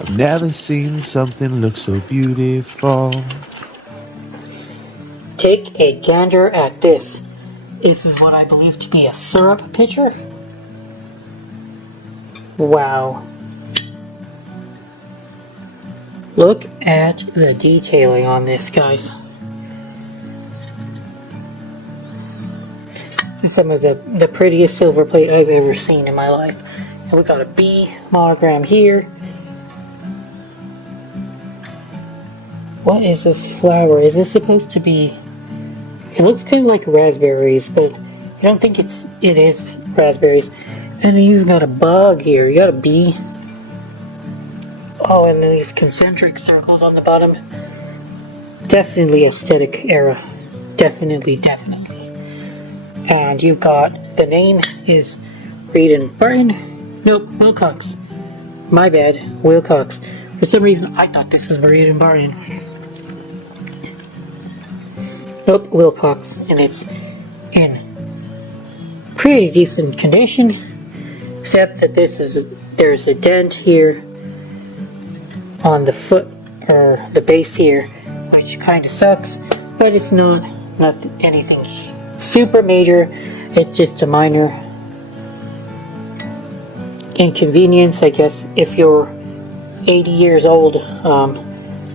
I've never seen something look so beautiful. Take a gander at this. This is what I believe to be a syrup pitcher. Wow. Look at the detailing on this, guys. This is some of the prettiest silver plate I've ever seen in my life. And we got a bee monogram here. What is this flower? Is this supposed to be... It looks kind of like raspberries, but I don't think it is raspberries. And then you've got a bug here. You got a bee. Oh, and then these concentric circles on the bottom. Definitely aesthetic era. Definitely. And you've got, the name is Reed and Barton. Nope, Wilcox. My bad, Wilcox. For some reason, I thought this was Reed and Barton. Nope, Wilcox. And it's in pretty decent condition. Except that there's a dent here on the foot, or the base here, which kind of sucks, but it's not anything super major. It's just a minor inconvenience, I guess. If you're 80 years old,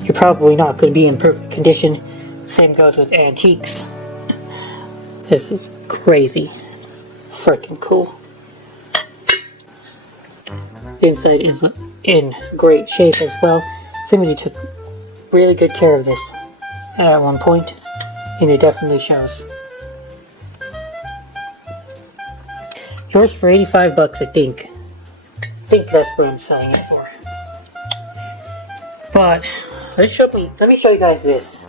you're probably not going to be in perfect condition. Same goes with antiques. This is crazy freaking cool. The inside is in great shape as well. Somebody took really good care of this at one point, and it definitely shows. Yours for 85 bucks, I think. I think that's what I'm selling it for. But let me show you guys this.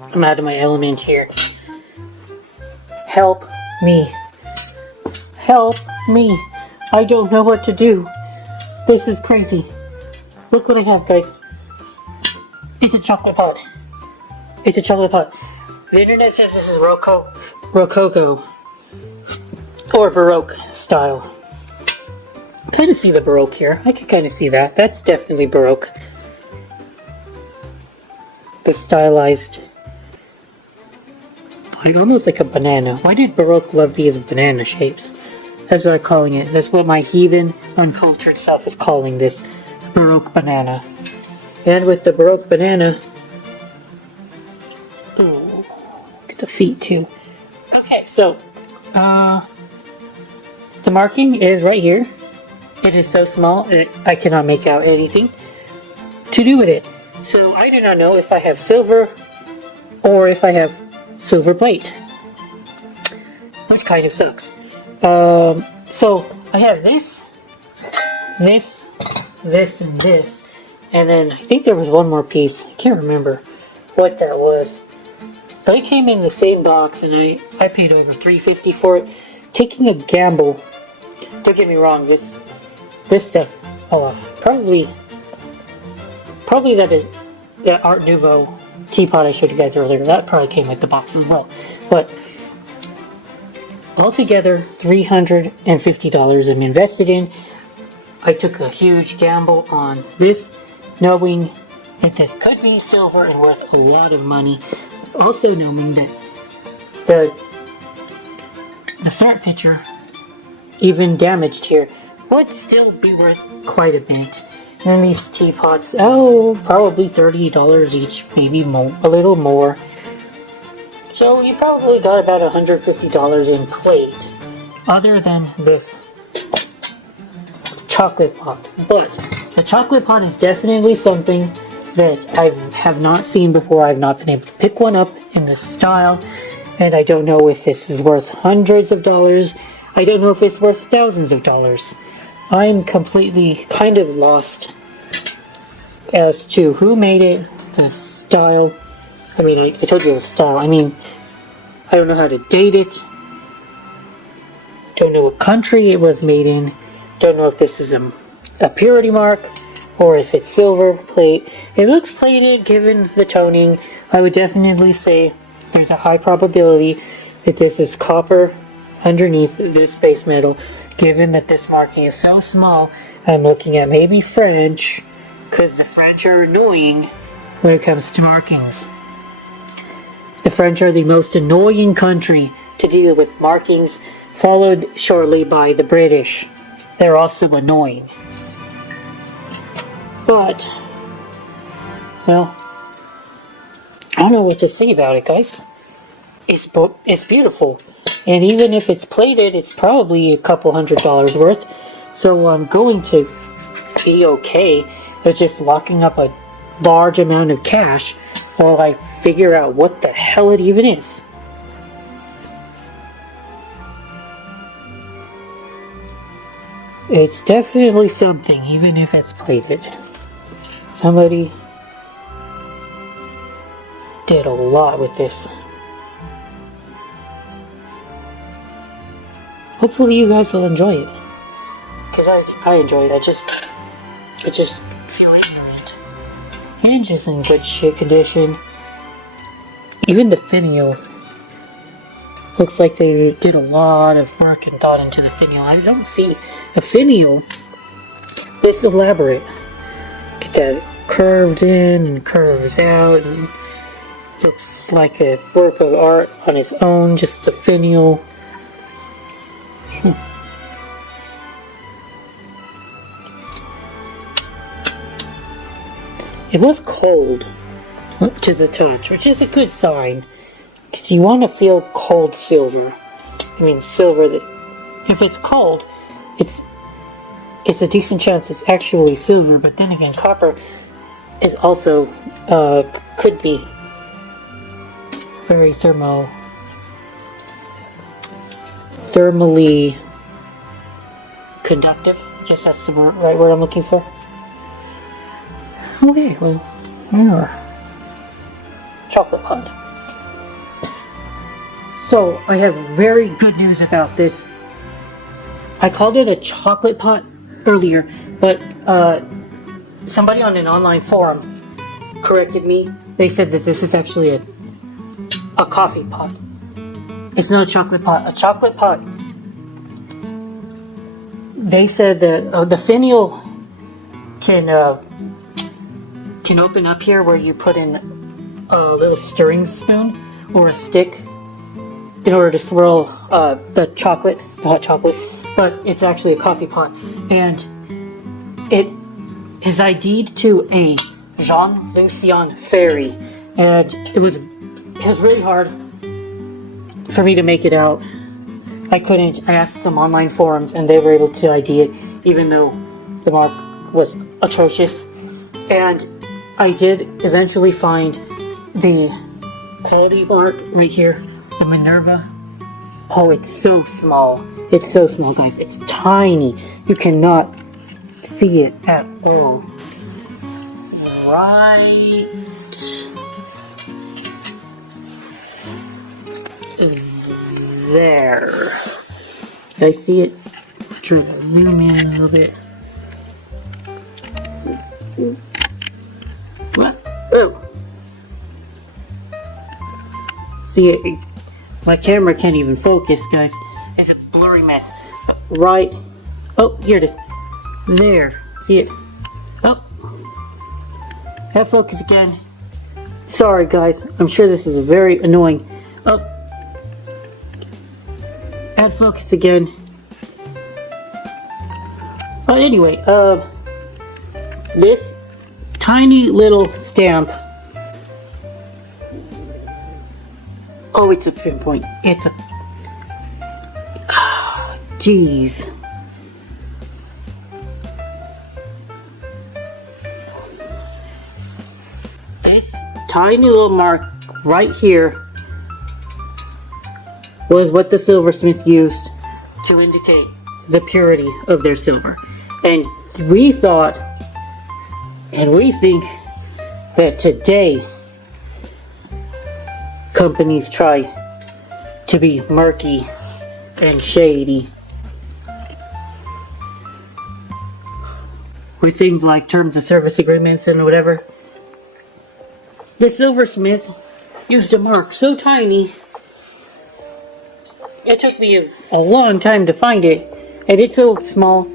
I'm out of my element here. Help me. Help me. I don't know what to do. This is crazy. Look what I have, guys. It's a chocolate pot. It's a chocolate pot. The internet says this is Rococo or Baroque style. Kind of see the Baroque here. I can kind of see that. That's definitely Baroque. The stylized, like almost like a banana. Why did Baroque love these banana shapes? That's what I'm calling it. That's what my heathen, uncultured self is calling this, Baroque banana. And with the Baroque banana, ooh, look at the feet too. Okay, so the marking is right here. It is so small that I cannot make out anything to do with it. So I do not know if I have silver or if I have silver plate, which kind of sucks. So I have this, and this, and then I think there was one more piece. I can't remember what that was. But it came in the same box, and I paid over $3.50 for it. Taking a gamble. Don't get me wrong. This stuff, probably that Art Nouveau teapot I showed you guys earlier. That probably came with the box as well. But altogether, $350 I'm invested in. I took a huge gamble on this, knowing that this could be silver and worth a lot of money. Also knowing that the syrup pitcher, even damaged here, would still be worth quite a bit. And then these teapots, probably $30 each, maybe more, a little more. So you probably got about $150 in plate, other than this chocolate pot. But the chocolate pot is definitely something that I have not seen before. I've not been able to pick one up in this style, and I don't know if this is worth hundreds of dollars. I don't know if it's worth thousands of dollars. I'm completely kind of lost as to who made it, the style. I mean, I told you the style. I mean, I don't know how to date it. Don't know what country it was made in. Don't know if this is a purity mark or if it's silver plate. It looks plated given the toning. I would definitely say there's a high probability that this is copper underneath this base metal. given that this marking is so small, I'm looking at maybe French, because the French are annoying when it comes to markings. The French are the most annoying country to deal with markings, followed shortly by the British. They're also annoying. But, well, I don't know what to say about it, guys. It's beautiful. And even if it's plated, it's probably a couple $100 worth. So I'm going to be okay with just locking up a large amount of cash while I figure out what the hell it even is. It's definitely something, even if it's plated. Somebody did a lot with this. Hopefully you guys will enjoy it. Because I enjoy it. I just feel ignorant. And just in good shit condition. Even the finial. Looks like they did a lot of work and thought into the finial. I don't see a finial this elaborate. Get that curved in and curves out. And looks like a work of art on its own. Just a finial. It was cold to the touch, which is a good sign. Because you want to feel cold silver. I mean, silver that, if it's cold, it's a decent chance it's actually silver. But then again, copper is also could be very thermally conductive. I guess that's the right word I'm looking for. Okay, well, chocolate pot. So, I have very good news about this. I called it a chocolate pot earlier, but somebody on an online forum corrected me. They said that this is actually a coffee pot. It's not a chocolate pot. A chocolate pot, they said that the finial can open up here where you put in a little stirring spoon or a stick in order to swirl the hot chocolate, but it's actually a coffee pot, and it is ID'd to a Jean-Lucien Ferry, and it was really hard for me to make it out. I couldn't. I asked some online forums, and they were able to ID it, even though the mark was atrocious. And I did eventually find the quality mark right here, the Minerva. Oh, it's so small. It's so small, guys. It's tiny. You cannot see it at all. Right there. Can I see it? Try to zoom in a little bit. What? Oh. See it? My camera can't even focus, guys. It's a blurry mess. Right. Oh, here it is. There. See it? Oh. Have focus again. Sorry, guys. I'm sure this is very annoying. Oh. Add focus again. But anyway, this tiny little stamp. Oh, it's a pinpoint. It's a... Jeez. This tiny little mark right here was what the silversmith used to indicate the purity of their silver. And we thought, and we think, that today companies try to be murky and shady with things like terms of service agreements and whatever. The silversmith used a mark so tiny, it took me a long time to find it, And it's so small,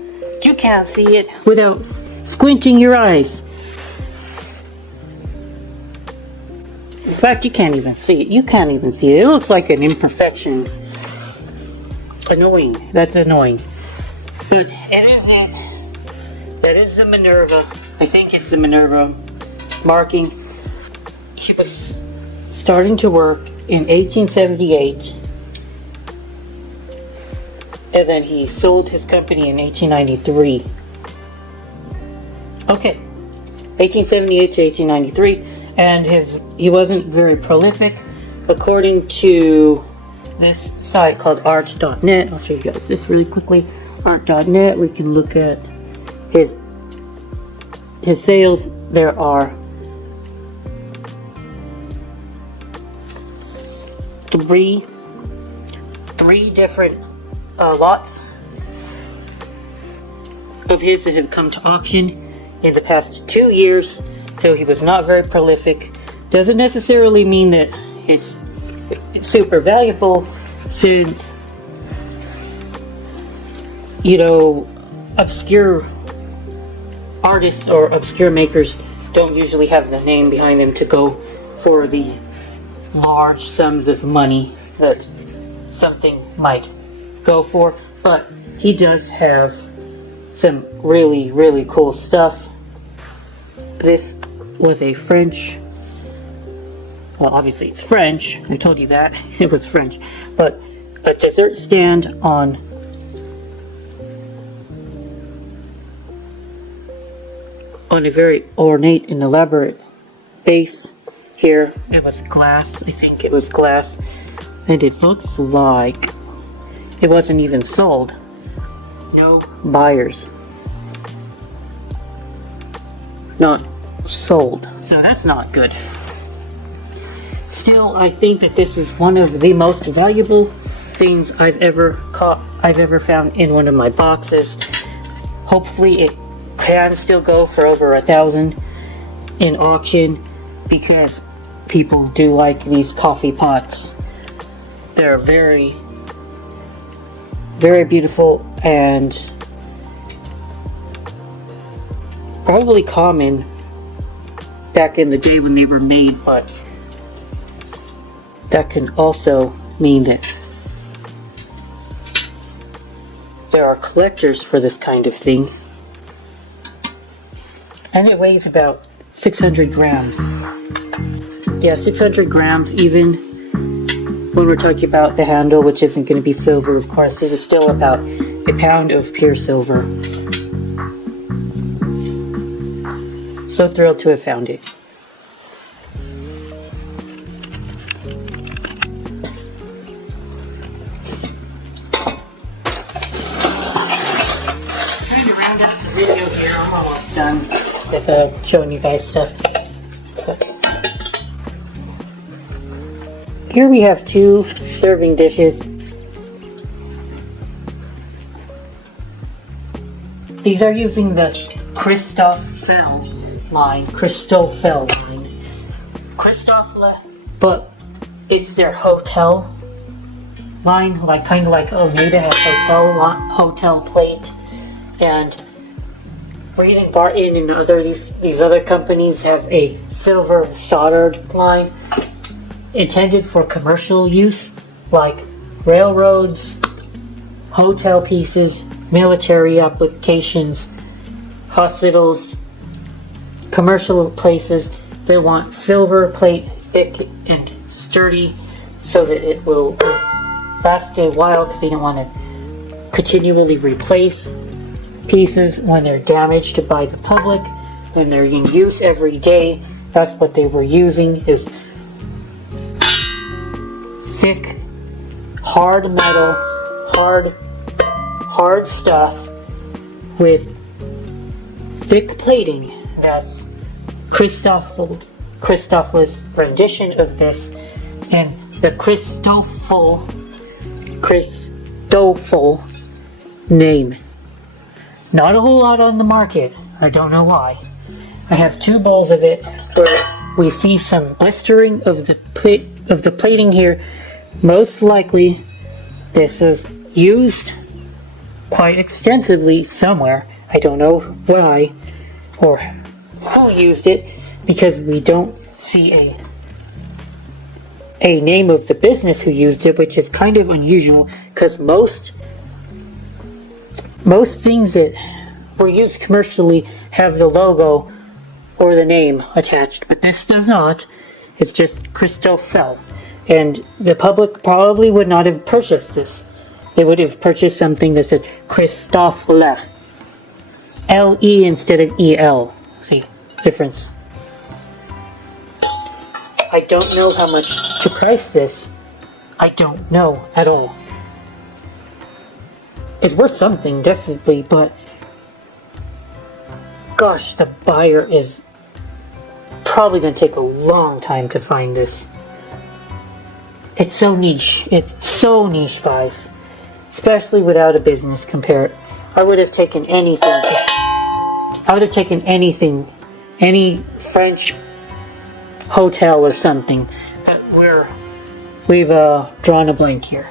you can't see it without squinting your eyes. In fact, you can't even see it. You can't even see it. It looks like an imperfection. Annoying. That's annoying. But it is it. That is the Minerva. I think it's the Minerva marking. He was starting to work in 1878. And then he sold his company in 1893. Okay. 1878 to 1893. And he wasn't very prolific. According to this site called art.net, I'll show you guys this really quickly. Art.net, we can look at his sales. There are three different lots of his that have come to auction in the past 2 years. So he was not very prolific. Doesn't necessarily mean that it's super valuable, since, you know, obscure artists or obscure makers don't usually have the name behind them to go for the large sums of money that something might go for. But he does have some really, really cool stuff. This was a French, well, obviously it's French, I told you that, it was French, but a dessert stand on a very ornate and elaborate base here. It was glass, I think it was glass, and it looks like it wasn't even sold. No buyers. Not sold. So that's not good. Still, I think that this is one of the most valuable things I've ever found in one of my boxes. Hopefully it can still go for over 1,000 in auction, because people do like these coffee pots. They're very, very beautiful and probably common back in the day when they were made, but that can also mean that there are collectors for this kind of thing. And it weighs about 600 grams. Yeah, 600 grams, even when we're talking about the handle, which isn't going to be silver, of course. This is still about a pound of pure silver. So thrilled to have found it. Trying to round out the video here. I'm almost done with showing you guys stuff. But here we have 2 serving dishes. These are using the Cristotel line. Cristotel, but it's their hotel line, like kind of like Oneida has hotel plate, and Breeding Barton and these other companies have a silver soldered line intended for commercial use, like railroads, hotel pieces, military applications, hospitals, commercial places. They want silver plate, thick and sturdy, so that it will last a while, because they don't want to continually replace pieces when they're damaged by the public, when they're in use every day. That's what they were using, is thick, hard metal, hard stuff with thick plating. That's Cristotel's rendition of this, and the Cristotel name. Not a whole lot on the market. I don't know why. I have 2 bowls of it where we see some blistering of the plating here. Most likely this is used quite extensively somewhere. I don't know why or who used it, because we don't see a name of the business who used it, which is kind of unusual, because most things that were used commercially have the logo or the name attached, but this does not. It's just Cristotel, and the public probably would not have purchased this. They would have purchased something that said Cristotel, L-E instead of E-L. See, difference. I don't know how much to price this. I don't know at all. It's worth something, definitely, but gosh, the buyer is probably going to take a long time to find this. It's so niche. It's so niche, guys. Especially without a business compare. I would have taken anything. I would have taken anything. Any French hotel or something. But we've drawn a blank here.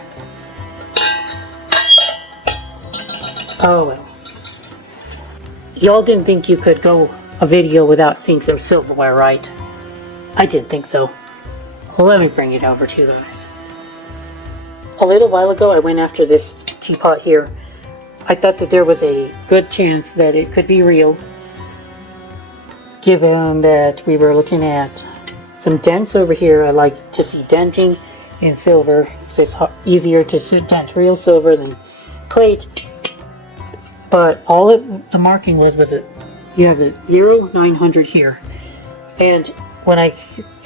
Oh well. Y'all didn't think you could go a video without seeing some silverware, right? I didn't think so. Let me bring it over to you guys. A little while ago I went after this teapot here. I thought that there was a good chance that it could be real, given that we were looking at some dents over here. I like to see denting in silver. It's just easier to dent real silver than plate. But all the marking was that you have a 0,900 here. And when I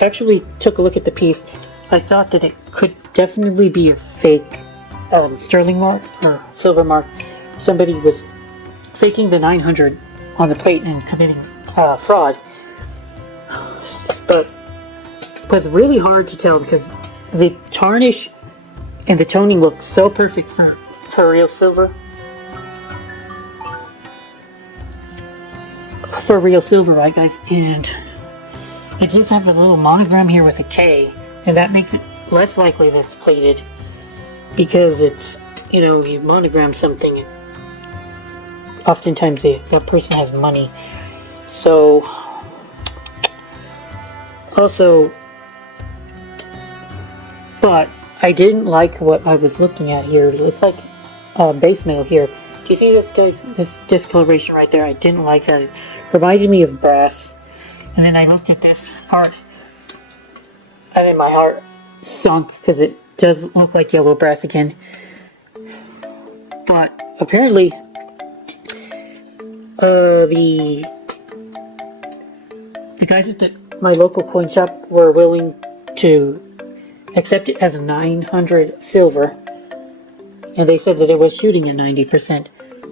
actually took a look at the piece, I thought that it could definitely be a fake sterling mark or silver mark. Somebody was faking the 900 on the plate and committing fraud. But it was really hard to tell because the tarnish and the toning looked so perfect for real silver. For real silver, right guys? And it does have a little monogram here with a K, and that makes it less likely that it's plated, because it's, you know, you monogram something, oftentimes that person has money. So also, but I didn't like what I was looking at here. It looked like base metal here. Do you see this, guys? This discoloration right there? I didn't like that. It reminded me of brass. And then I looked at this part, and then my heart sunk because it does look like yellow brass again. But apparently, the guys at my local coin shop were willing to accept it as a 900 silver, and they said that it was shooting at 90%.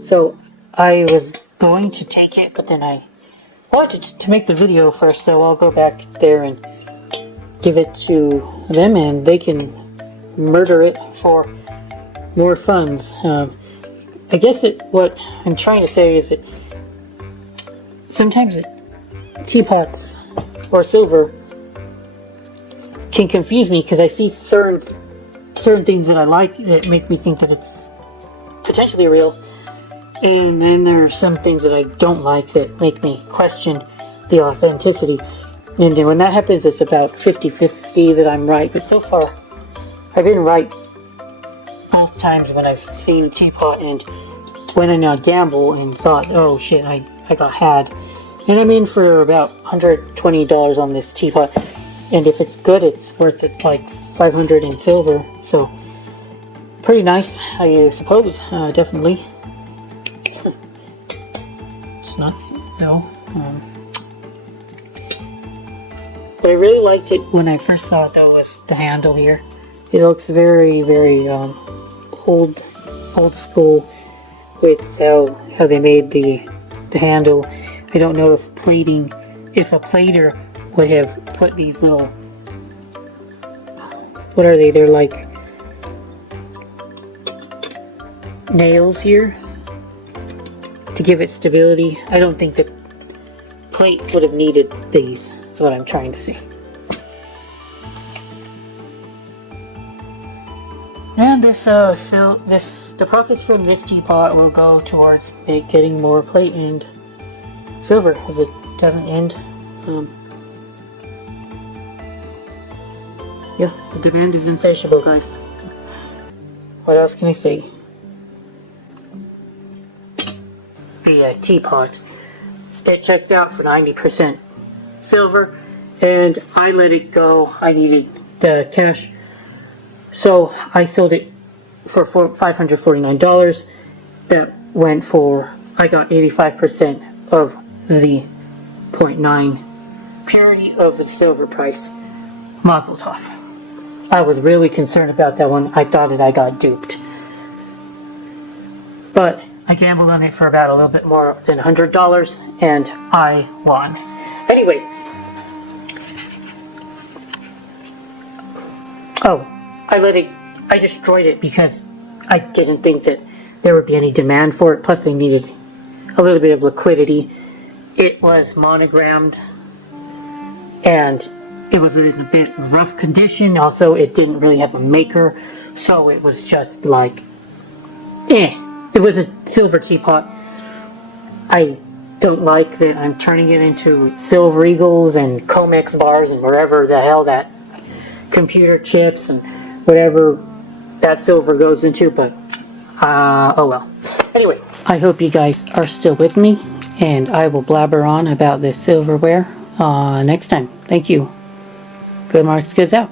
So I was going to take it, but then I wanted to make the video first, so I'll go back there and give it to them, and they can murder it for more funds. I guess what I'm trying to say is that sometimes teapots or silver can confuse me, because I see certain things that I like that make me think that it's potentially real, and then there are some things that I don't like that make me question the authenticity. And then when that happens, it's about 50-50 that I'm right. But so far, I've been right both times when I've seen a teapot and went in a gamble and thought, oh shit, I got had. And I'm in for about $120 on this teapot. And if it's good, it's worth it like $500 in silver. So pretty nice, I suppose. Definitely. It's nuts, though. But I really liked it when I first saw it, though, was the handle here. It looks very, very old school with how they made the handle. I don't know if a plater would have put these little, what are they? They're like nails here to give it stability. I don't think the plate would have needed these. That's what I'm trying to see. And this the profits from this teapot will go towards getting more plate and silver, as it doesn't end. Yeah, the demand is insatiable, guys. What else can I say? The teapot, it checked out for 90% silver, and I let it go. I needed the cash, so I sold it for $549. That went for, I got 85% of the 0.9 purity of the silver price. Mazel tov. I was really concerned about that one. I thought that I got duped. But I gambled on it for about a little bit more than $100, and I won. Anyway. Oh, I destroyed it because I didn't think that there would be any demand for it. Plus, I needed a little bit of liquidity. It was monogrammed, and it was in a bit rough condition. Also, it didn't really have a maker, so it was just like, It was a silver teapot. I don't like that I'm turning it into Silver Eagles and Comex bars and wherever the hell that computer chips and whatever that silver goes into, but oh well. Anyway, I hope you guys are still with me, and I will blabber on about this silverware next time. Thank you. Good Marks Goods out.